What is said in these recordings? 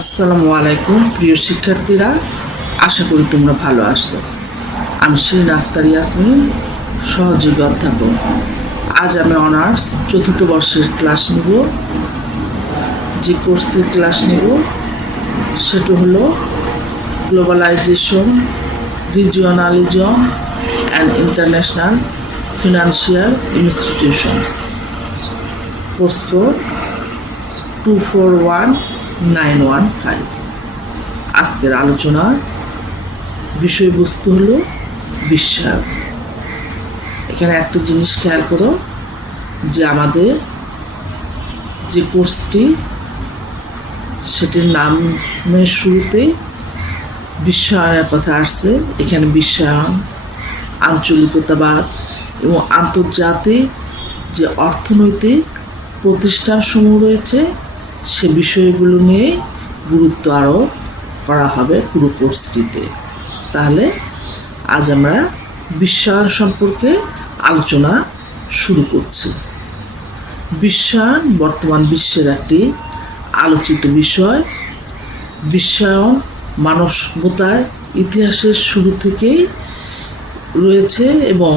আসসালামু আলাইকুম প্রিয় শিক্ষার্থীরা, আশা করি তোমরা ভালো আছো। আমি শিরিন আক্তার ইয়াসমিন, সহযোগী অধ্যাপক। আজ আমি অনার্স চতুর্থ বর্ষের ক্লাস নিব। যে কোর্সের ক্লাস নিব সেটা হলো globalisation, regionalism and international financial institutions. Course code 241915। আজকের আলোচনার বিষয়বস্তু হলো বিশ্বায়ন। এখানে একটা জিনিস খেয়াল করো যে আমাদের যে কোর্সটি সেটির নামের শুরুতে বিশ্বায়নের কথা আসছে। এখানে বিশ্বায়ন, আঞ্চলিকতাবাদ এবং আন্তর্জাতিক যে অর্থনৈতিক প্রতিষ্ঠানসমূহ রয়েছে সে বিষয়গুলো নিয়ে গুরুত্ব আরোপ করা হবে পুরো কোর্সটিতে। তাহলে আজ আমরা বিশ্বায়ন সম্পর্কে আলোচনা শুরু করছি। বিশ্বায়ন বর্তমান বিশ্বের একটি আলোচিত বিষয়। বিশ্বায়ন মানব সভ্যতার ইতিহাসের শুরু থেকেই রয়েছে এবং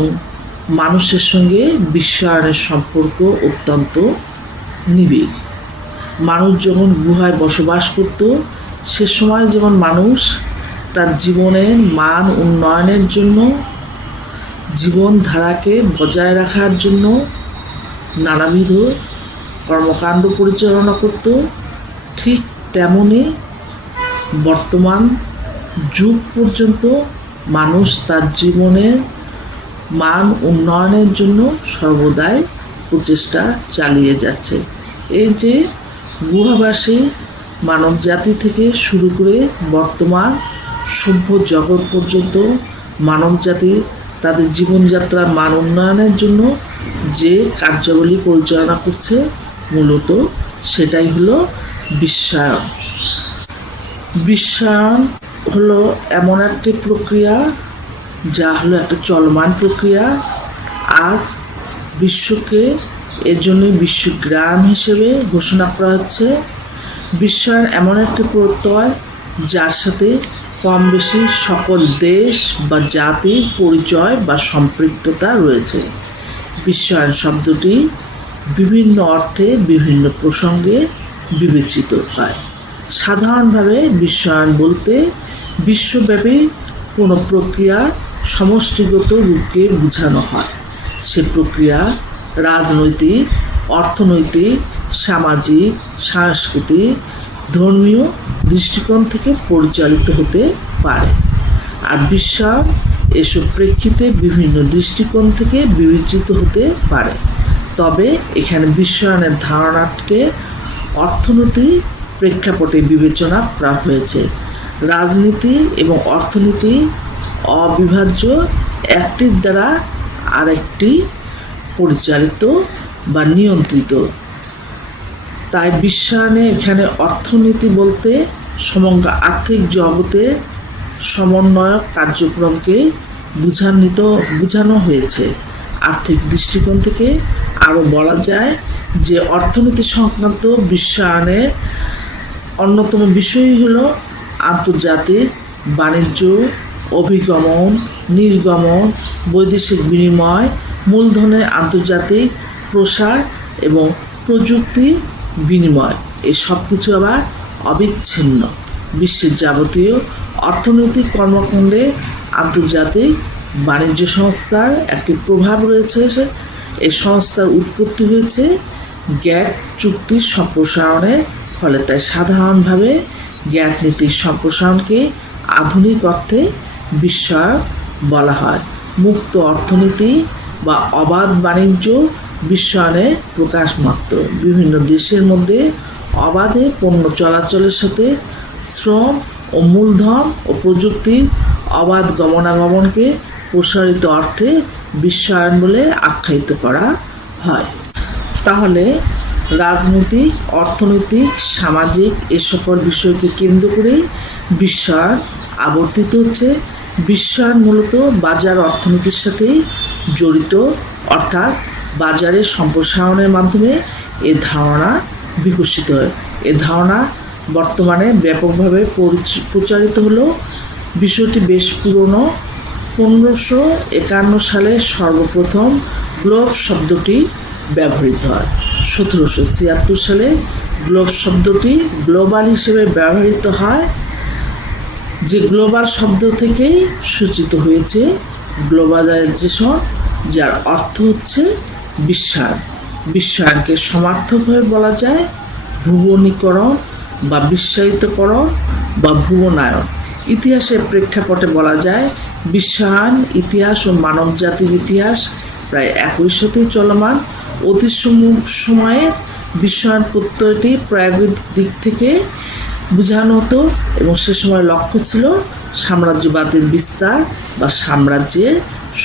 মানুষের সঙ্গে বিশ্বায়নের সম্পর্ক অত্যন্ত নিবিড়। মানুষ যখন গুহায় বসবাস করত সে সময় যেমন মানুষ তার জীবনের মান উন্নয়নের জন্য, জীবনধারাকে বজায় রাখার জন্য নানাবিধ কর্মকাণ্ড পরিচালনা করত, ঠিক তেমনি বর্তমান যুগ পর্যন্ত মানুষ তার জীবনের মান উন্নয়নের জন্য সর্বদাই প্রচেষ্টা চালিয়ে যাচ্ছে। এই যে গুহাবাসী মানব জাতি থেকে শুরু করে বর্তমান সভ্য জগৎ পর্যন্ত মানব জাতি তাদের জীবনযাত্রার মান উন্নয়নের জন্য যে কার্যাবলী পরিচালনা করছে মূলত সেটাই হলো বিশ্বায়ন। বিশ্বায়ন হলো এমন একটি প্রক্রিয়া যা হলো একটা চলমান প্রক্রিয়া। আজ বিশ্বকে এর জন্য বিশ্বগ্রাম হিসেবে ঘোষণা করা হচ্ছে। বিশ্বায়ন এমন একটি প্রত্যয় যার সাথে কম বেশি সকল দেশ বা জাতির পরিচয় বা সম্পৃক্ততা রয়েছে। বিশ্বায়ন শব্দটি বিভিন্ন অর্থে বিভিন্ন প্রসঙ্গে বিবেচিত হয়। সাধারণভাবে বিশ্বায়ন বলতে বিশ্বব্যাপী কোনো প্রক্রিয়া সমষ্টিগত রূপকে বোঝানো হয়। সে প্রক্রিয়া রাজনৈতিক, অর্থনৈতিক, সামাজিক, সাংস্কৃতিক, ধর্মীয় দৃষ্টিকোণ থেকে পরিচালিত হতে পারে। আর বিশ্বায়ন এসব প্রেক্ষিতে বিভিন্ন দৃষ্টিকোণ থেকে বিবেচিত হতে পারে। তবে এখানে বিশ্বায়নের ধারণাকে অর্থনৈতিক প্রেক্ষাপটে বিবেচনা করা হয়েছে। রাজনীতি এবং অর্থনীতি অবিভাজ্য, একটির দ্বারা আরেকটি পরিচালিত বা নিয়ন্ত্রিত। তাই বিশ্বায়নে এখানে অর্থনীতি বলতে সমগ্র আর্থিক জগতের সমন্বয়ক কার্যক্রমকে বোঝানো হয়েছে। আর্থিক দৃষ্টিকোণ থেকে আরও বলা যায় যে অর্থনীতি সংক্রান্ত বিশ্বায়নের অন্যতম বিষয়ই হলো আন্তর্জাতিক বাণিজ্য, অভিগমন, নির্গমন, বৈদেশিক বিনিময়, মূলধনের আন্তর্জাতিক প্রসার এবং প্রযুক্তি বিনিময়। এই সব কিছু আবার অবিচ্ছিন্ন। বিশ্বের যাবতীয় অর্থনৈতিক কর্মকাণ্ডে আন্তর্জাতিক বাণিজ্য সংস্থার একটি প্রভাব রয়েছে। এই সংস্থার উৎপত্তি হয়েছে গ্যাট চুক্তির সম্প্রসারণের ফলে। তাই সাধারণভাবে গ্যাট নীতির সম্প্রসারণকে আধুনিক অর্থে বিশ্বায়ন বলা হয়। মুক্ত অর্থনীতি বা অবাধ বাণিজ্য বিশ্বায়নের প্রকাশ মাত্র। বিভিন্ন দেশের মধ্যে অবাধে পণ্য চলাচলের সাথে শ্রম ও মূলধন ও প্রযুক্তির অবাধ গমনাগমনকে প্রসারিত অর্থে বিশ্বায়ন বলে আখ্যায়িত করা হয়। তাহলে রাজনৈতিক, অর্থনৈতিক, সামাজিক এ সকল বিষয়কে কেন্দ্র করেই বিশ্বায়ন আবর্তিত হচ্ছে। বিশ্বায়ন মূলত বাজার অর্থনীতির সাথেই জড়িত, অর্থাৎ বাজারের সম্প্রসারণের মাধ্যমে এ ধারণা বিকশিত হয়। এ ধারণা বর্তমানে ব্যাপকভাবে প্রচারিত হলেও বিষয়টি বেশ পুরনো। 1551 সালে সর্বপ্রথম গ্লোব শব্দটি ব্যবহৃত হয়। 1776 সালে গ্লোব শব্দটি গ্লোবাল হিসেবে ব্যবহৃত হয়, যে গ্লোবাল শব্দ থেকেই সূচিত হয়েছে গ্লোবালাইজেশন, যার অর্থ হচ্ছে বিশ্বায়ন। বিশ্বায়নকে সমার্থকভাবে বলা যায় ভুবনীকরণ বা বিশ্বায়িতকরণ বা ভুবনায়ন। ইতিহাসের প্রেক্ষাপটে বলা যায় বিশ্বায়ন ইতিহাস ও মানবজাতির ইতিহাস প্রায় একই সাথে চলমান। অতি সময়ে বিশ্বায়ন প্রত্যয়টি প্রায়োগিক দিক থেকে বোঝানো হতো এবং সে সময় লক্ষ্য ছিল সাম্রাজ্যবাদের বিস্তার বা সাম্রাজ্যের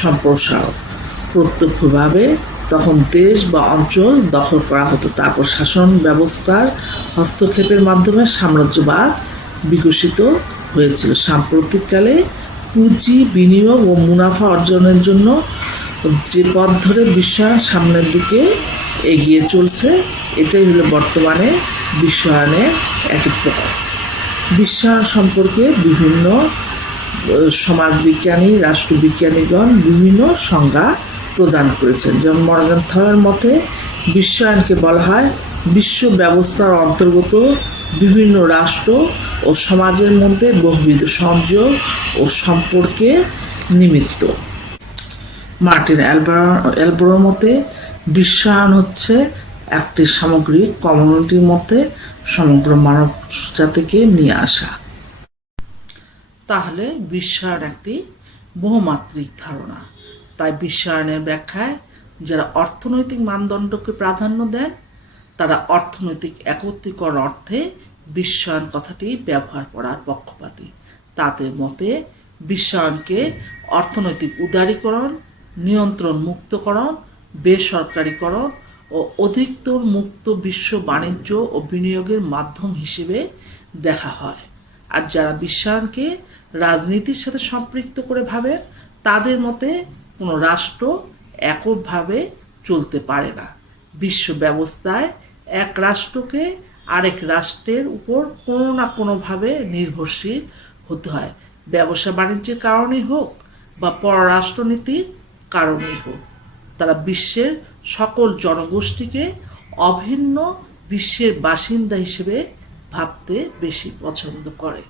সম্প্রসারণ। প্রত্যক্ষভাবে তখন দেশ বা অঞ্চল দখল করা হতো, তারপর শাসন ব্যবস্থার হস্তক্ষেপের মাধ্যমে সাম্রাজ্যবাদ বিকশিত হয়েছিল। সাম্প্রতিককালে পুঁজি বিনিয়োগ ও মুনাফা অর্জনের জন্য যে পথ ধরে বিশ্বায়ন সামনের দিকে এগিয়ে চলছে, এটাই হলো বর্তমানে বিশ্বায়নের একটি প্রকার। বিশ্বায়ন সম্পর্কে বিভিন্ন সমাজবিজ্ঞানী, রাষ্ট্রবিজ্ঞানীগণ বিভিন্ন সংজ্ঞা প্রদান করেছেন। যেমন মর্গান থরের মতে বিশ্বায়নকে বলা হয় বিশ্ব ব্যবস্থার অন্তর্গত বিভিন্ন রাষ্ট্র ও সমাজের মধ্যে বহুবিধ সংযোগ ও সম্পর্কের নিমিত্ত। মার্টিন অ্যালবারোর মতে বিশ্বায়ন হচ্ছে একটি সামগ্রিক কমিউনিটির মধ্যে সমগ্র মানব জাতিকে নিয়ে আসা। তাহলে বিশ্বায়ন একটি বহুমাত্রিক ধারণা। তাই বিশ্বায়নের ব্যাখ্যায় যারা অর্থনৈতিক মানদণ্ডকে প্রাধান্য দেন তারা অর্থনৈতিক একত্রীকরণ অর্থে বিশ্বায়ন কথাটি ব্যবহার করার পক্ষপাতী। তাদের মতে বিশ্বায়নকে অর্থনৈতিক উদারীকরণ, নিয়ন্ত্রণ মুক্তকরণ, বেসরকারীকরণ ও অধিকতর মুক্ত বিশ্ব বাণিজ্য ও বিনিয়োগের মাধ্যম হিসেবে দেখা হয়। আর যারা বিশ্বায়নকে রাজনীতির সাথে সম্পৃক্ত করে ভাবেন তাদের মতে কোনো রাষ্ট্র এককভাবে চলতে পারে না। বিশ্ব ব্যবস্থায় এক রাষ্ট্রকে আরেক রাষ্ট্রের উপর কোনো না কোনোভাবে নির্ভরশীল হতে হয়, ব্যবসা বাণিজ্যের কারণেই হোক বা পররাষ্ট্রনীতির কারণেই হোক। তারা বিশ্বের সকল জনগোষ্ঠীকে অভিন্ন বিশ্বের বাসিন্দা হিসেবে ভাবতে বেশি পছন্দ করে।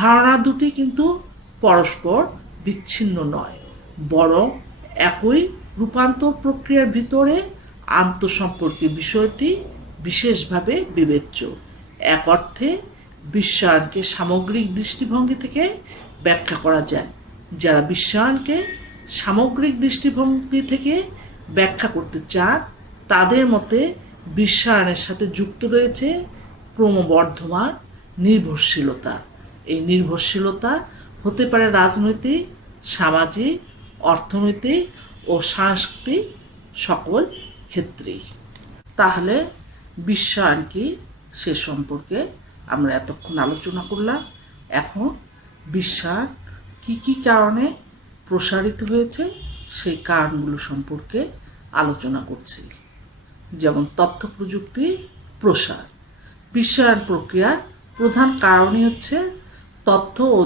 ধারণা দুটি কিন্তু পরস্পর বিচ্ছিন্ন নয়, বরং একই রূপান্তর প্রক্রিয়ার ভিতরে আন্তঃসম্পর্কের বিষয়টি বিশেষভাবে বিবেচ্য। এক অর্থে বিশ্বায়নকে সামগ্রিক দৃষ্টিভঙ্গি থেকে ব্যাখ্যা করা যায়। যারা বিশ্বায়নকে সামগ্রিক দৃষ্টিভঙ্গি থেকে ব্যাখ্যা করতে চান তাদের মতে বিশ্বায়নের সাথে যুক্ত রয়েছে ক্রমবর্ধমান নির্ভরশীলতা। এই নির্ভরশীলতা হতে পারে রাজনৈতিক, সামাজিক, অর্থনৈতিক ও সাংস্কৃতিক সকল ক্ষেত্রেই। তাহলে বিশ্বায়ন কি সে সম্পর্কে আমরা এতক্ষণ আলোচনা করলাম। এখন বিশ্বায়ন কি কি কারণে প্রসারিত হয়েছে সেই কারণগুলো সম্পর্কে আলোচনা করছি। যেমন তথ্য প্রযুক্তির প্রসার। বিশ্বায়ন প্রক্রিয়ার প্রধান কারণই হচ্ছে তথ্য ও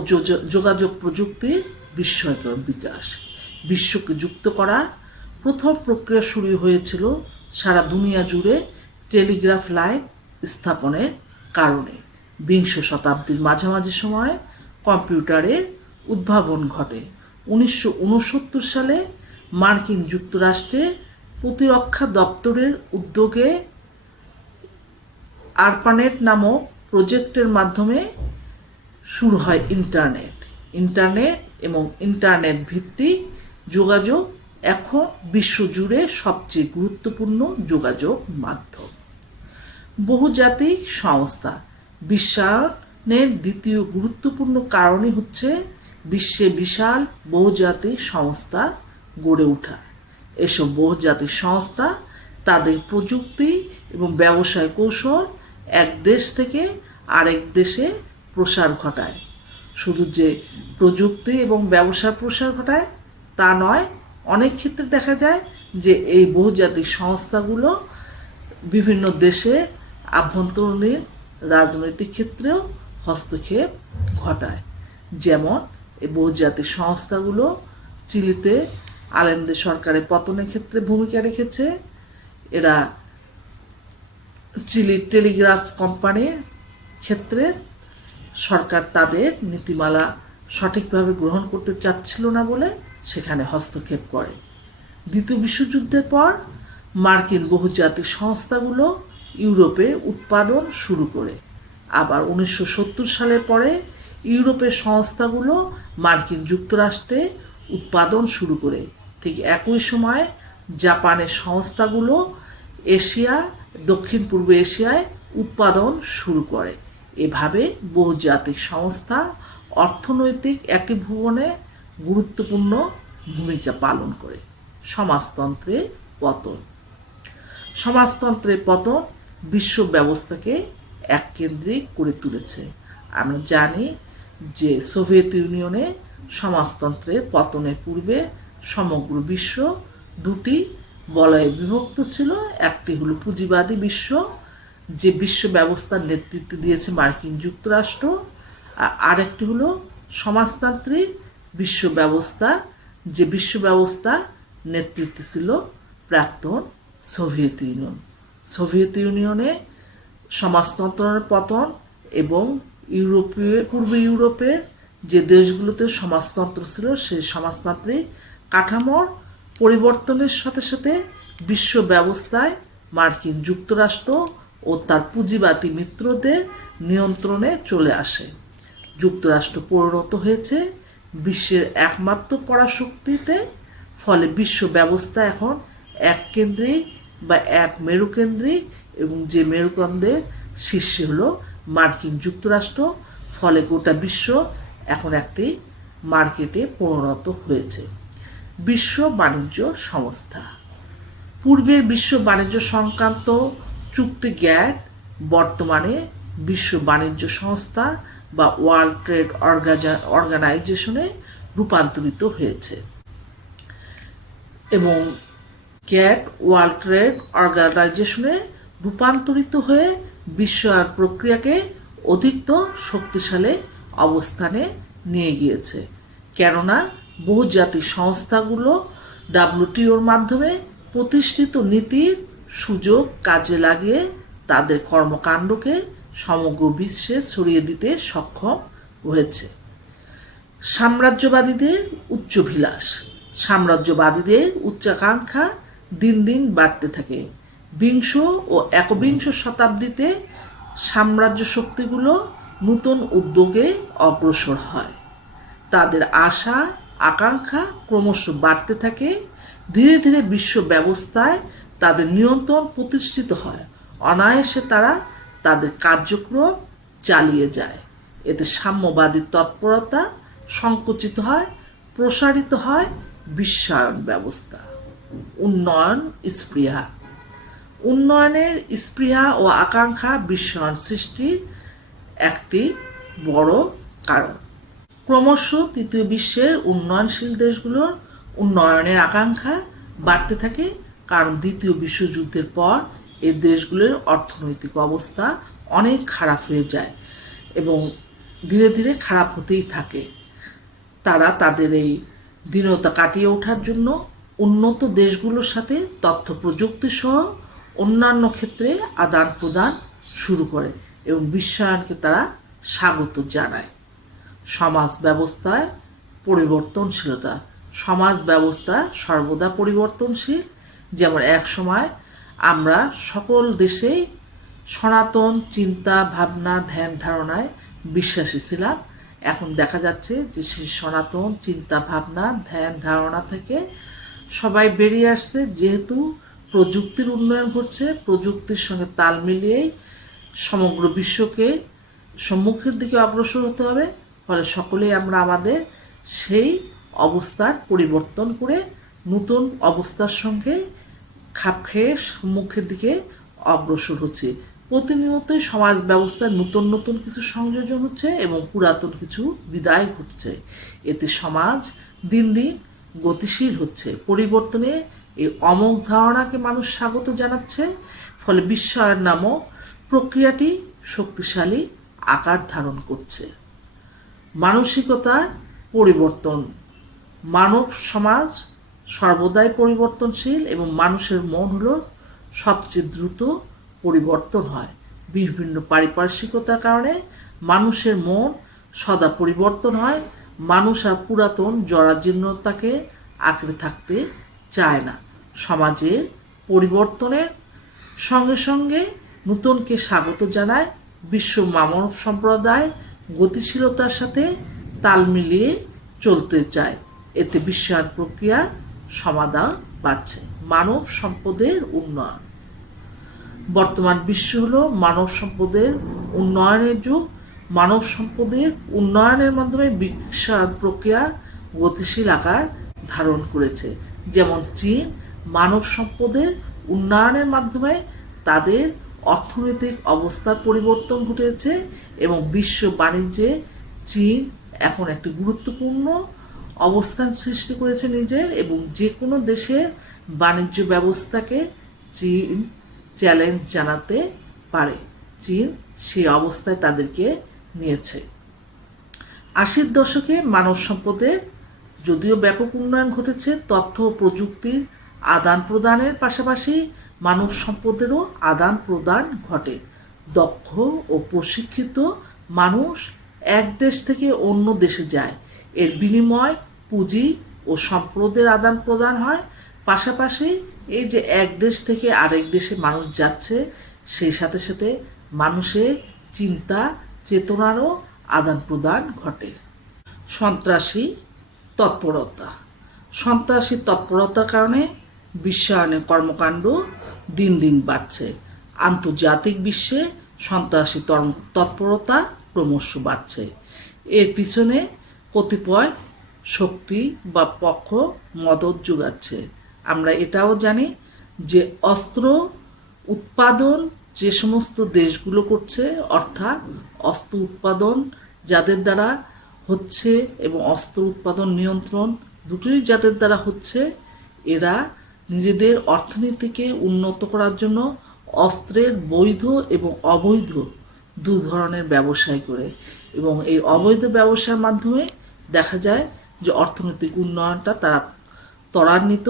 যোগাযোগ প্রযুক্তির বিস্ময়কর বিকাশ। বিশ্বকে যুক্ত করার প্রথম প্রক্রিয়া শুরু হয়েছিল সারা দুনিয়া জুড়ে টেলিগ্রাফ লাইন স্থাপনের কারণে। বিংশ শতাব্দীর মাঝামাঝি সময়ে কম্পিউটারের উদ্ভাবন ঘটে। 1969 সালে মার্কিন যুক্তরাষ্ট্রের প্রতিরক্ষা দপ্তরের উদ্যোগে আরপানেট নামক প্রজেক্টের মাধ্যমে শুরু হয় ইন্টারনেট এবং ইন্টারনেট ভিত্তিক যোগাযোগ এখন বিশ্বজুড়ে সবচেয়ে গুরুত্বপূর্ণ যোগাযোগ মাধ্যম। বহুজাতিক সংস্থা। বিশ্বায়নের দ্বিতীয় গুরুত্বপূর্ণ কারণই হচ্ছে বিশ্বে বিশাল বহুজাতিক সংস্থা গড়ে ওঠা। এসব বহুজাতিক সংস্থা তাদের প্রযুক্তি এবং ব্যবসায় কৌশল এক দেশ থেকে আরেক দেশে প্রসার ঘটায়। শুধু যে প্রযুক্তি এবং ব্যবসার প্রসার ঘটায় তা নয়, অনেক ক্ষেত্রে দেখা যায় যে এই বহুজাতিক সংস্থাগুলো বিভিন্ন দেশে আভ্যন্তরীণ রাজনৈতিক ক্ষেত্রেও হস্তক্ষেপ ঘটায়। যেমন এই বহুজাতিক সংস্থাগুলো চিলিতে আলেন্দে সরকারের পতনের ক্ষেত্রে ভূমিকা রেখেছে। এরা চিলি টেলিগ্রাফ কোম্পানির ক্ষেত্রে সরকার তাদের নীতিমালা সঠিকভাবে গ্রহণ করতে চাচ্ছিল না বলে সেখানে হস্তক্ষেপ করে। দ্বিতীয় বিশ্বযুদ্ধের পর মার্কিন বহুজাতিক সংস্থাগুলো ইউরোপে উৎপাদন শুরু করে। আবার 1970 সালের পরে ইউরোপের সংস্থাগুলো মার্কিন যুক্তরাষ্ট্রে উৎপাদন শুরু করে। ঠিক একই সময় জাপানের সংস্থাগুলো এশিয়া, দক্ষিণ পূর্ব এশিয়ায় উৎপাদন শুরু করে। এভাবে বহুজাতিক সংস্থা অর্থনৈতিক একীভবনে গুরুত্বপূর্ণ ভূমিকা পালন করে। সমাজতন্ত্রের পতন। সমাজতন্ত্রের পতন বিশ্ব ব্যবস্থাকে এককেন্দ্রিক করে তুলেছে। আমরা জানি যে সোভিয়েত ইউনিয়নে সমাজতন্ত্রের পতনের পূর্বে সমগ্র বিশ্ব দুটি বলয়ে বিভক্ত ছিল। একটি হলো পুঁজিবাদী বিশ্ব, যে বিশ্ব ব্যবস্থার নেতৃত্ব দিয়েছে মার্কিন যুক্তরাষ্ট্র, আর আরেকটি হলো সমাজতান্ত্রিক বিশ্ব ব্যবস্থা, যে বিশ্ব ব্যবস্থা নেতৃত্ব ছিল প্রাক্তন সোভিয়েত ইউনিয়ন। সোভিয়েত ইউনিয়নে সমাজতন্ত্রের পতন এবং পূর্ব ইউরোপের যে দেশগুলোতে সমাজতন্ত্র ছিল সেই সমাজতান্ত্রিক কাঠামোর পরিবর্তনের সাথে সাথে বিশ্ব ব্যবস্থায় মার্কিন যুক্তরাষ্ট্র ও তার পুঁজিবাদী মিত্রদের নিয়ন্ত্রণে চলে আসে। যুক্তরাষ্ট্র পরিণত হয়েছে বিশ্বের একমাত্র পরাশক্তিতে। ফলে বিশ্ব ব্যবস্থা এখন এককেন্দ্রিক বা এক মেরুকেন্দ্রিক, এবং যে মেরুকেন্দ্রের শীর্ষে হলো মার্কিন যুক্তরাষ্ট্র। ফলে গোটা বিশ্ব এখন একটি মার্কেটে পরিণত হয়েছে। বিশ্ব বাণিজ্য সংস্থা। পূর্বের বিশ্ব বাণিজ্য সংক্রান্ত চুক্তি গ্যাট বর্তমানে বিশ্ব বাণিজ্য সংস্থা বা ওয়ার্ল্ড ট্রেড অর্গানাইজেশনে রূপান্তরিত হয়েছে, এবং গ্যাট ওয়ার্ল্ড ট্রেড অর্গানাইজেশনে রূপান্তরিত হয়ে বিশ্বায়ন প্রক্রিয়াকে অধিকতর শক্তিশালী অবস্থানে নিয়ে গিয়েছে। কেননা বহুজাতিক সংস্থাগুলো WTOর মাধ্যমে প্রতিষ্ঠিত নীতির সুযোগ কাজে লাগিয়ে তাদের কর্মকাণ্ডকে সমগ্র বিশ্বে ছড়িয়ে দিতে সক্ষম হয়েছে। সাম্রাজ্যবাদীদের উচ্চাভিলাষ। সাম্রাজ্যবাদীদের উচ্চাকাঙ্ক্ষা দিন দিন বাড়তে থাকে। বিংশ ও একবিংশ শতাব্দীতে সাম্রাজ্য শক্তিগুলো নতুন উদ্যোগে অগ্রসর হয়। তাদের আশা আকাঙ্ক্ষা ক্রমশ বাড়তে থাকে। ধীরে ধীরে বিশ্ব ব্যবস্থায় তাদের নিয়ন্ত্রণ প্রতিষ্ঠিত হয়। অনায়াসে তারা তাদের কার্যক্রম চালিয়ে যায়। এতে সাম্যবাদী তৎপরতা সংকুচিত হয়, প্রসারিত হয় বিশ্বায়ন ব্যবস্থা। উন্নয়ন স্পৃহা। উন্নয়নের স্পৃহা ও আকাঙ্ক্ষা বিশ্বায়ন সৃষ্টির একটি বড় কারণ। ক্রমশ তৃতীয় বিশ্বের উন্নয়নশীল দেশগুলোর উন্নয়নের আকাঙ্ক্ষা বাড়তে থাকে, কারণ দ্বিতীয় বিশ্বযুদ্ধের পর এই দেশগুলোর অর্থনৈতিক অবস্থা অনেক খারাপ হয়ে যায় এবং ধীরে ধীরে খারাপ হতেই থাকে। তারা তাদের এই দীনতা কাটিয়ে ওঠার জন্য উন্নত দেশগুলোর সাথে তথ্য প্রযুক্তি সহ অন্যান্য ক্ষেত্রে আদান প্রদান শুরু করে এবং বিশ্বায়নকে তারা স্বাগত জানায়। সমাজ ব্যবস্থায় পরিবর্তনশীলতা। সমাজ ব্যবস্থা সর্বদা পরিবর্তনশীল। যেমন এক সময় আমরা সকল দেশেই সনাতন চিন্তা ভাবনা ধ্যান ধারণায় বিশ্বাসী ছিলাম। এখন দেখা যাচ্ছে যে সেই সনাতন চিন্তা ভাবনা ধ্যান ধারণা থেকে সবাই বেরিয়ে আসছে। যেহেতু প্রযুক্তির উন্নয়ন ঘটছে, প্রযুক্তির সঙ্গে তাল মিলিয়েই সমগ্র বিশ্বকে সম্মুখের দিকে অগ্রসর হতে হবে। ফলে সকলেই আমরা আমাদের সেই অবস্থার পরিবর্তন করে নতুন অবস্থার সঙ্গে খাপ খেয়ে সম্মুখের দিকে অগ্রসর হচ্ছে। প্রতিনিয়তই সমাজ ব্যবস্থায় নতুন নতুন কিছু সংযোজন হচ্ছে এবং পুরাতন কিছু বিদায় ঘটছে। এতে সমাজ দিন দিন গতিশীল হচ্ছে। পরিবর্তনে এই অমোঘ ধারণাকে মানুষ স্বাগত জানাচ্ছে। ফলে বিশ্বায়ন নামক প্রক্রিয়াটি শক্তিশালী আকার ধারণ করছে। মানসিকতার পরিবর্তন। মানব সমাজ সর্বদাই পরিবর্তনশীল এবং মানুষের মন হলো সবচেয়ে দ্রুত পরিবর্তন হয়। বিভিন্ন পারিপার্শ্বিকতার কারণে মানুষের মন সদা পরিবর্তন হয়। মানুষ আর পুরাতন জরাজীর্ণতাকে আঁকড়ে থাকতে চায় না। সমাজের পরিবর্তনের সঙ্গে সঙ্গে নূতনকে স্বাগত জানায়। বিশ্ব মানব সম্প্রদায় গতিশীলতার সাথে তাল মিলিয়ে চলতে চায়। এতে বিশ্বায়ন প্রক্রিয়ার সমাধান বাড়ছে। মানব সম্পদের উন্নয়ন। বর্তমান বিশ্ব হলো মানব সম্পদের উন্নয়নের যুগ। মানব সম্পদের উন্নয়নের মাধ্যমে বিশ্বায়ন প্রক্রিয়া গতিশীল আকার ধারণ করেছে। যেমন চীন মানব সম্পদের উন্নয়নের মাধ্যমে তাদের অর্থনৈতিক অবস্থার পরিবর্তন ঘটেছে এবং বিশ্ব বাণিজ্যে চীন এখন একটি গুরুত্বপূর্ণ অবস্থান সৃষ্টি করেছে নিজের, এবং যে কোনো দেশের বাণিজ্য ব্যবস্থাকে চীন চ্যালেঞ্জ জানাতে পারে। চীন সেই অবস্থায় তাদেরকে নিয়েছে। 80-র দশকে মানব সম্পদের যদিও ব্যাপক উন্নয়ন ঘটেছে, তথ্য ও প্রযুক্তির আদান প্রদানের পাশাপাশি মানব সম্পদেরও আদান প্রদান ঘটে। দক্ষ ও প্রশিক্ষিত মানুষ এক দেশ থেকে অন্য দেশে যায়। এর বিনিময় পুঁজি ও সম্পদের আদান প্রদান হয়। পাশাপাশি এই যে এক দেশ থেকে আরেক দেশে মানুষ যাচ্ছে, সেই সাথে সাথে মানুষের চিন্তা চেতনারও আদান প্রদান ঘটে। সন্ত্রাসী তৎপরতা। সন্ত্রাসী তৎপরতার কারণে বিশ্বায়নের কর্মকাণ্ড দিন দিন বাড়ছে। আন্তর্জাতিক বিশ্বে সন্ত্রাসী তৎপরতা ক্রমশ বাড়ছে। এর পিছনে কতিপয় শক্তি বা পক্ষ মদত যোগাচ্ছে। আমরা এটাও জানি যে অস্ত্র উৎপাদন যে সমস্ত দেশগুলো করছে, অর্থাৎ অস্ত্র উৎপাদন যাদের দ্বারা হচ্ছে এবং অস্ত্র উৎপাদন নিয়ন্ত্রণ দুটোই যাদের দ্বারা হচ্ছে, এরা নিজেদের অর্থনীতিকে উন্নত করার জন্য অস্ত্রের বৈধ এবং অবৈধ দু ধরনের ব্যবসায় করে, এবং এই অবৈধ ব্যবসার মাধ্যমে দেখা যায় যে অর্থনৈতিক উন্নয়নটা তারা ত্বরান্বিত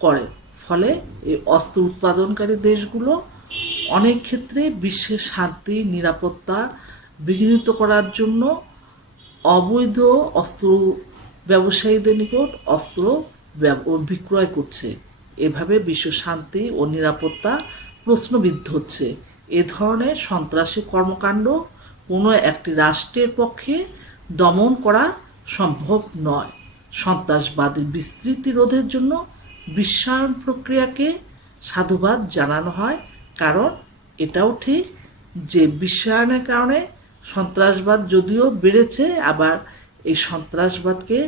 করে। ফলে এই অস্ত্র উৎপাদনকারী দেশগুলো অনেক ক্ষেত্রে বিশ্বের শান্তি নিরাপত্তা বিঘ্নিত করার জন্য অবৈধ অস্ত্র ব্যবসায়ীদের নিকট অস্ত্র বিক্রয় করছে। এভাবে বিশ্ব শান্তি ও নিরাপত্তা প্রশ্নবিদ্ধ হচ্ছে। এ ধরনের সন্ত্রাসী কর্মকাণ্ড কোনো একটি রাষ্ট্রের পক্ষে দমন করা সম্ভব নয়। সন্ত্রাসবাদের বিস্তৃতি রোধের জন্য বিশ্বায়ন প্রক্রিয়াকে সাধুবাদ জানানো হয়, কারণ এটাও ঠিক যে বিশ্বায়নের কারণে সন্ত্রাসবাদ যদিও বেড়েছে, আবার এই সন্ত্রাসবাদকে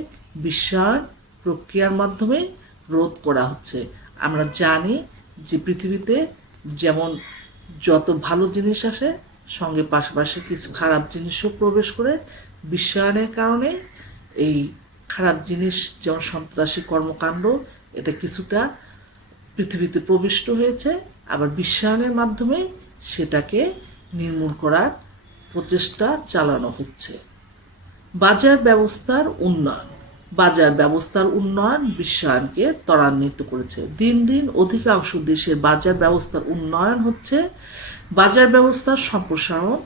বিশ্বায়ন প্রক্রিয়ার মাধ্যমে রোধ করা হচ্ছে। আমরা জানি যে পৃথিবীতে যেমন যত ভালো জিনিস আসে সঙ্গে পাশাপাশি কিছু খারাপ জিনিসও প্রবেশ করে। বিশ্বায়নের কারণে এই খারাপ জিনিস যেমন সন্ত্রাসী কর্মকাণ্ড এটা কিছুটা পৃথিবীতে প্রবিষ্ট হয়েছে, আবার বিশ্বায়নের মাধ্যমে সেটাকে নির্মূল করার প্রচেষ্টা চালানো হচ্ছে। বাজার ব্যবস্থার উন্নয়ন। বাজার ব্যবস্থার উন্নয়ন বিশ্বায়নকে ত্বরান্বিত করেছে। দিন দিন অধিকাংশ দেশের বাজার ব্যবস্থার উন্নয়ন হচ্ছে, বাজার ব্যবস্থার সম্প্রসারণ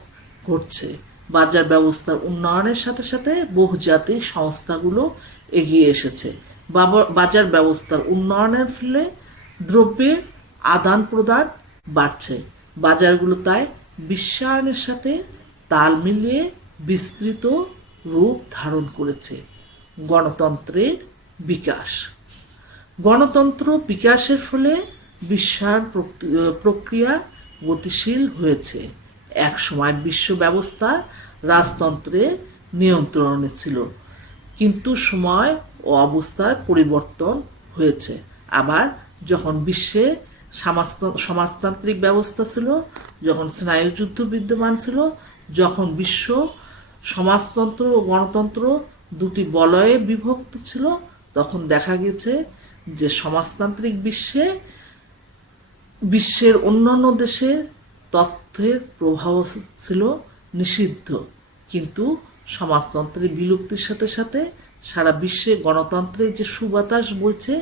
ঘটছে। বাজার ব্যবস্থার উন্নয়নের সাথে সাথে বহুজাতিক সংস্থাগুলো এগিয়ে এসেছে। বাজার ব্যবস্থার উন্নয়নের ফলে দ্রব্যের আদান প্রদান বাড়ছে। বাজারগুলো তাই বিশ্বায়নের সাথে তাল মিলিয়ে বিস্তৃত রূপ ধারণ করেছে। গণতন্ত্রের বিকাশ। গণতন্ত্র বিকাশের ফলে বিশ্বায়ন প্রক্রিয়া গতিশীল হয়েছে। এক সময় বিশ্ব ব্যবস্থা রাজতন্ত্রের নিয়ন্ত্রণে ছিল, কিন্তু সময় ও অবস্থার পরিবর্তন হয়েছে। আবার যখন বিশ্বে সমাজতান্ত্রিক ব্যবস্থা ছিল, যখন স্নায়ুযুদ্ধ বিদ্যমান ছিল, যখন বিশ্ব সমাজতন্ত্র ও গণতন্ত্র দুটি বলয়ে বিভক্ত ছিল, তখন দেখা গেছে যে সমাজতান্ত্রিক বিশ্বের অন্যান্য দেশের তথ্যের প্রভাব ছিল নিষিদ্ধ, কিন্তু সমাজতন্ত্রের বিলুপ্তির সাথে সাথে সারা বিশ্বে গণতন্ত্রের যে সুবাতাস বইছে,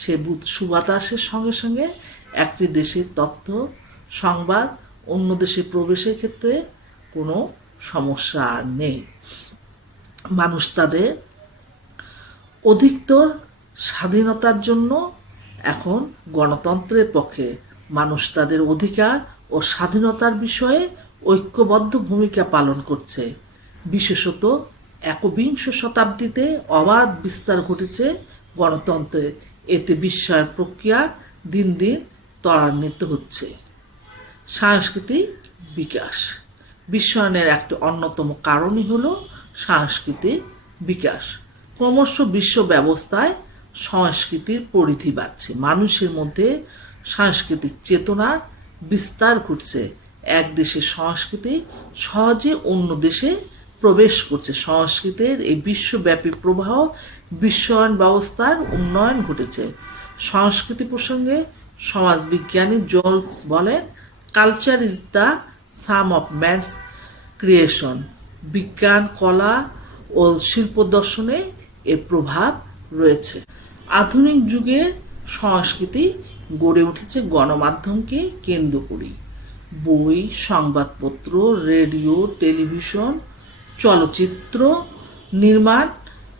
সে সুবাতাসের সঙ্গে সঙ্গে একটি দেশের তথ্য সংবাদ অন্য দেশে প্রবেশের ক্ষেত্রে কোনো সমস্যা আর নেই। মানুষ তাদের অধিকতর স্বাধীনতার জন্য এখন গণতন্ত্রের পক্ষে। মানুষ তাদের অধিকার ও স্বাধীনতার বিষয়ে ঐক্যবদ্ধ ভূমিকা পালন করছে। বিশেষত একবিংশ শতাব্দীতে অবাধ বিস্তার ঘটেছে গণতন্ত্রের। এতে বিশ্বায়ন প্রক্রিয়া দিন দিন ত্বরান্বিত হচ্ছে। সাংস্কৃতিক বিকাশ। বিশ্বায়নের একটি অন্যতম কারণই হলো সাংস্কৃতিক বিকাশ। ক্রমশ বিশ্ব ব্যবস্থায় সংস্কৃতির পরিধি বাড়ছে, মানুষের মধ্যে সাংস্কৃতিক চেতনার বিস্তার ঘটছে। এক দেশের সংস্কৃতি সহজে অন্য দেশে প্রবেশ করছে। সংস্কৃতির এই বিশ্বব্যাপী প্রবাহ বিশ্বায়ন ব্যবস্থার উন্নয়ন ঘটেছে। সংস্কৃতি প্রসঙ্গে সমাজবিজ্ঞানী জোলস বলেন, culture is the some of man's creation. বিজ্ঞান, কলা ও শিল্প দর্শনে এর প্রভাব রয়েছে। আধুনিক যুগের সংস্কৃতি গড়ে উঠেছে গণমাধ্যমকে কেন্দ্র করে। বই, সংবাদপত্র, রেডিও, টেলিভিশন, চলচ্চিত্র নির্মাণ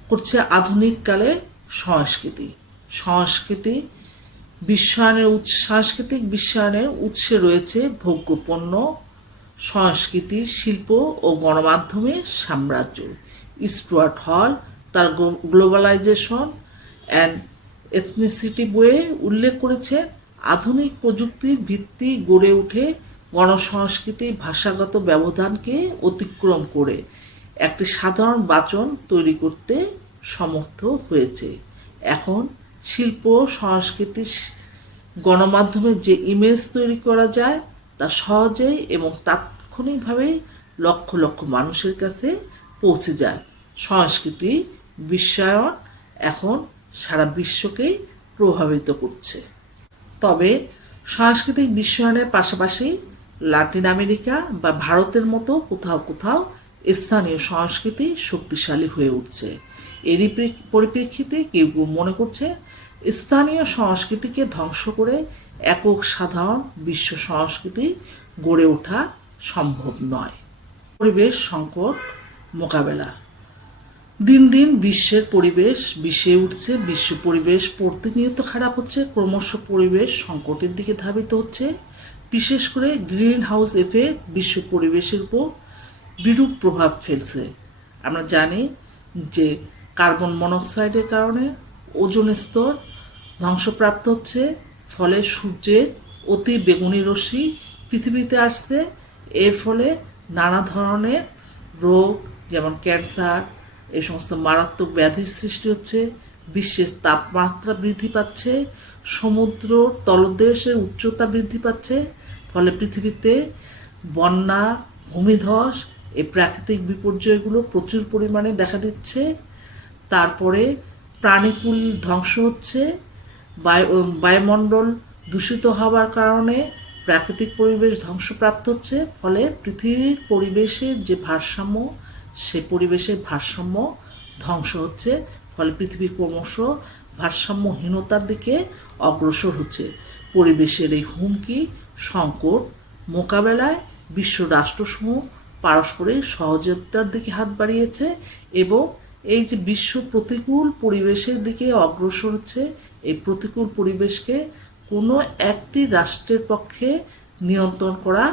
করছে আধুনিককালে সংস্কৃতি। সাংস্কৃতিক বিশ্বায়নের উৎসে রয়েছে ভোগ্যপণ্য, সংস্কৃতি, শিল্প ও গণমাধ্যমের সাম্রাজ্য। স্টুয়ার্ট হল তার গ্লোবালাইজেশন অ্যান্ড এথনিসিটি বইয়ে উল্লেখ করেছে, আধুনিক প্রযুক্তির ভিত্তি গড়ে উঠে গণসংস্কৃতি ভাষাগত ব্যবধানকে অতিক্রম করে একটি সাধারণ বাচন তৈরি করতে সমর্থ হয়েছে। এখন শিল্প সংস্কৃতি গণমাধ্যমের যে ইমেজ তৈরি করা যায় তা সহজেই এবং তাৎক্ষণিকভাবে লক্ষ লক্ষ মানুষের কাছে পৌঁছে যায়। সংস্কৃতি বিশ্বায়ন এখন সারা বিশ্বকেই প্রভাবিত করছে। তবে সাংস্কৃতিক বিশ্বায়নের পাশাপাশি লাতিন আমেরিকা বা ভারতের মতো কোথাও কোথাও স্থানীয় সংস্কৃতি শক্তিশালী হয়ে উঠছে। এরই পরিপ্রেক্ষিতে কেউ কেউ মনে করছে স্থানীয় সংস্কৃতিকে ধ্বংস করে একক সাধারণ বিশ্ব সংস্কৃতি গড়ে ওঠা সম্ভব নয়। পরিবেশ সংকট মোকাবেলা। দিন দিন বিশ্বের পরিবেশ বিষে উঠছে। বিশ্ব পরিবেশ প্রতিনিয়ত খারাপ হচ্ছে, ক্রমশ পরিবেশ সংকটের দিকে ধাবিত হচ্ছে। বিশেষ করে গ্রিন হাউস এফেক্ট বিশ্ব পরিবেশের উপর বিরূপ প্রভাব ফেলছে। আমরা জানি যে কার্বন মনোক্সাইডের কারণে ওজোন স্তর ধ্বংসপ্রাপ্ত হচ্ছে, ফলে সূর্যের অতি বেগুনি রশ্মি পৃথিবীতে আসছে। এর ফলে নানা ধরনের রোগ যেমন ক্যান্সার, এই সমস্ত মারাত্মক ব্যাধির সৃষ্টি হচ্ছে। বিশ্বের তাপমাত্রা বৃদ্ধি পাচ্ছে, সমুদ্র তলদেশের উচ্চতা বৃদ্ধি পাচ্ছে, ফলে পৃথিবীতে বন্যা, ভূমিধস এই প্রাকৃতিক বিপর্যয়গুলো প্রচুর পরিমাণে দেখা দিচ্ছে। তারপরে প্রাণীকুল ধ্বংস হচ্ছে, বায়ুমণ্ডল দূষিত হওয়ার কারণে প্রাকৃতিক পরিবেশ ধ্বংসপ্রাপ্ত হচ্ছে। ফলে পৃথিবীর পরিবেশের যে ভারসাম্য, সে পরিবেশের ভারসাম্য ধ্বংস হচ্ছে। ফলে পৃথিবী ক্রমশ ভারসাম্যহীনতার দিকে অগ্রসর হচ্ছে। পরিবেশের এই হুমকি সংকট মোকাবেলায় বিশ্ব রাষ্ট্রসমূহ পারস্পরিক সহযোগিতার দিকে হাত বাড়িয়েছে এবং এই যে বিশ্ব প্রতিকূল পরিবেশের দিকে অগ্রসর হচ্ছে, এই প্রতিকূল পরিবেশকে কোনো একটি রাষ্ট্রের পক্ষে নিয়ন্ত্রণ করা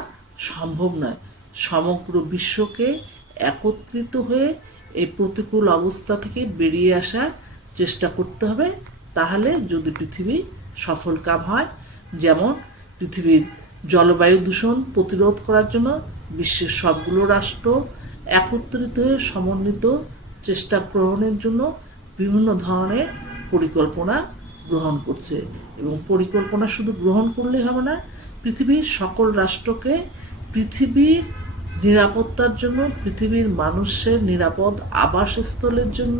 সম্ভব নয়। সমগ্র বিশ্বকে একত্রিত হয়ে এই প্রতিকূল অবস্থা থেকে বেরিয়ে আসার চেষ্টা করতে হবে। তাহলে যদি পৃথিবী সফল কাম হয়, যেমন পৃথিবীর জলবায়ু দূষণ প্রতিরোধ করার জন্য বিশ্বের সবগুলো রাষ্ট্র একত্রিত হয়ে সমন্বিত চেষ্টা গ্রহণের জন্য বিভিন্ন ধরনের পরিকল্পনা গ্রহণ করছে। এবং পরিকল্পনা শুধু গ্রহণ করলেই হবে না, পৃথিবীর সকল রাষ্ট্রকে পৃথিবীর নিরাপত্তার জন্য, পৃথিবীর মানুষের নিরাপদ আবাসস্থলের জন্য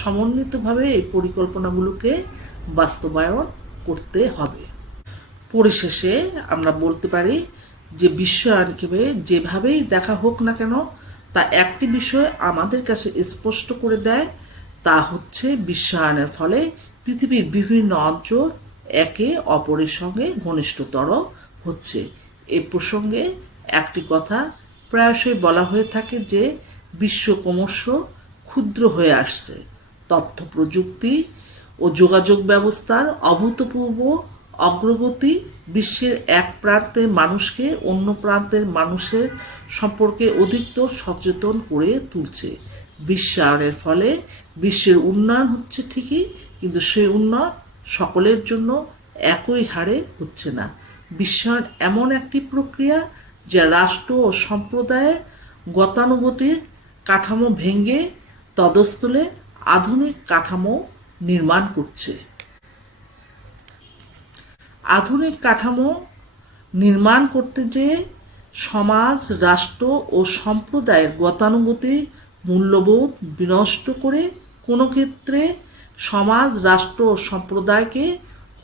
সমন্বিতভাবে এই পরিকল্পনাগুলোকে বাস্তবায়ন করতে হবে। পরিশেষে আমরা বলতে পারি যে বিশ্বায়নকে যেভাবেই দেখা হোক না কেন, তা একটি বিষয় আমাদের কাছে স্পষ্ট করে দেয়, তা হচ্ছে বিশ্বায়নের ফলে পৃথিবীর বিভিন্ন অঞ্চল একে অপরের সঙ্গে ঘনিষ্ঠতর হচ্ছে। এ প্রসঙ্গে একটি কথা প্রায়শই বলা হয়ে থাকে যে বিশ্ব ক্রমশ ক্ষুদ্র হয়ে আসছে। তথ্য প্রযুক্তি ও যোগাযোগ ব্যবস্থার অভূতপূর্ব অগ্রগতি বিশ্বের এক প্রান্তের মানুষকে অন্য প্রান্তের মানুষের সম্পর্কে অধিকতর সচেতন করে তুলছে। বিশ্বায়নের ফলে বিশ্বের উন্নয়ন হচ্ছে ঠিকই, কিন্তু সেই উন্নয়ন সকলের জন্য একই হারে হচ্ছে না। বিশ্বায়ন এমন একটি প্রক্রিয়া যা রাষ্ট্র ও সম্প্রদায়ের গতানুগতিক কাঠামো ভেঙে তদস্থলে আধুনিক কাঠামো নির্মাণ করছে। আধুনিক কাঠামো নির্মাণ করতে যেয়ে সমাজ, রাষ্ট্র ও সম্প্রদায়ের গতানুগতিক মূল্যবোধ বিনষ্ট করে কোনো ক্ষেত্রে সমাজ, রাষ্ট্র ও সম্প্রদায়কে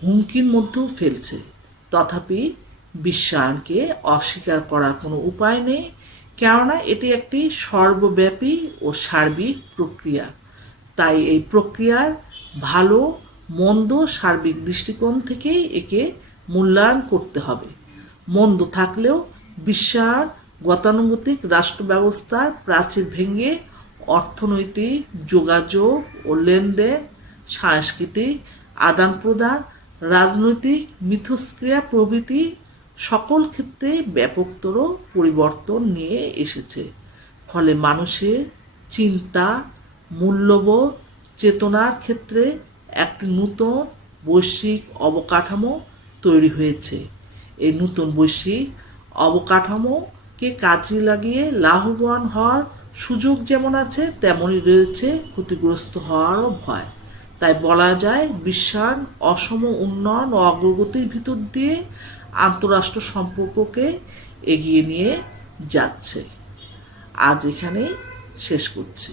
হুমকির মধ্যেও ফেলছে। তথাপি বিশ্বায়নকে অস্বীকার করার কোনো উপায় নেই, কেননা এটি একটি সর্বব্যাপী ও সার্বিক প্রক্রিয়া। তাই এই প্রক্রিয়ার ভালো মন্দ সার্বিক দৃষ্টিকোণ থেকেই একে মূল্যায়ন করতে হবে। মন্দ থাকলেও বিশ্বায়ন গতানুগতিক রাষ্ট্র ব্যবস্থার প্রাচীর ভেঙে অর্থনৈতিক যোগাযোগ ও লেনদেন, সাংস্কৃতিক আদান প্রদান, রাজনৈতিক মিথস্ক্রিয়া প্রভৃতি সকল ক্ষেত্রে ব্যাপকতর পরিবর্তন নিয়ে এসেছে। ফলে মানুষের চিন্তা, মূল্যবোধ, চেতনার ক্ষেত্রে একটি নূতন বৈশ্বিক অবকাঠামো তৈরি হয়েছে। এই নূতন বৈশ্বিক অবকাঠামোকে কাজে লাগিয়ে লাভবান হওয়ার সুযোগ যেমন আছে, তেমনই রয়েছে ক্ষতিগ্রস্ত হওয়ারও ভয়। তাই বলা যায় বিশ্বায়ন অসম উন্নয়ন ও অগ্রগতির ভিতর দিয়ে আন্তঃরাষ্ট্র সম্পর্ককে এগিয়ে নিয়ে যাচ্ছে। আজ এখানেই শেষ করছি।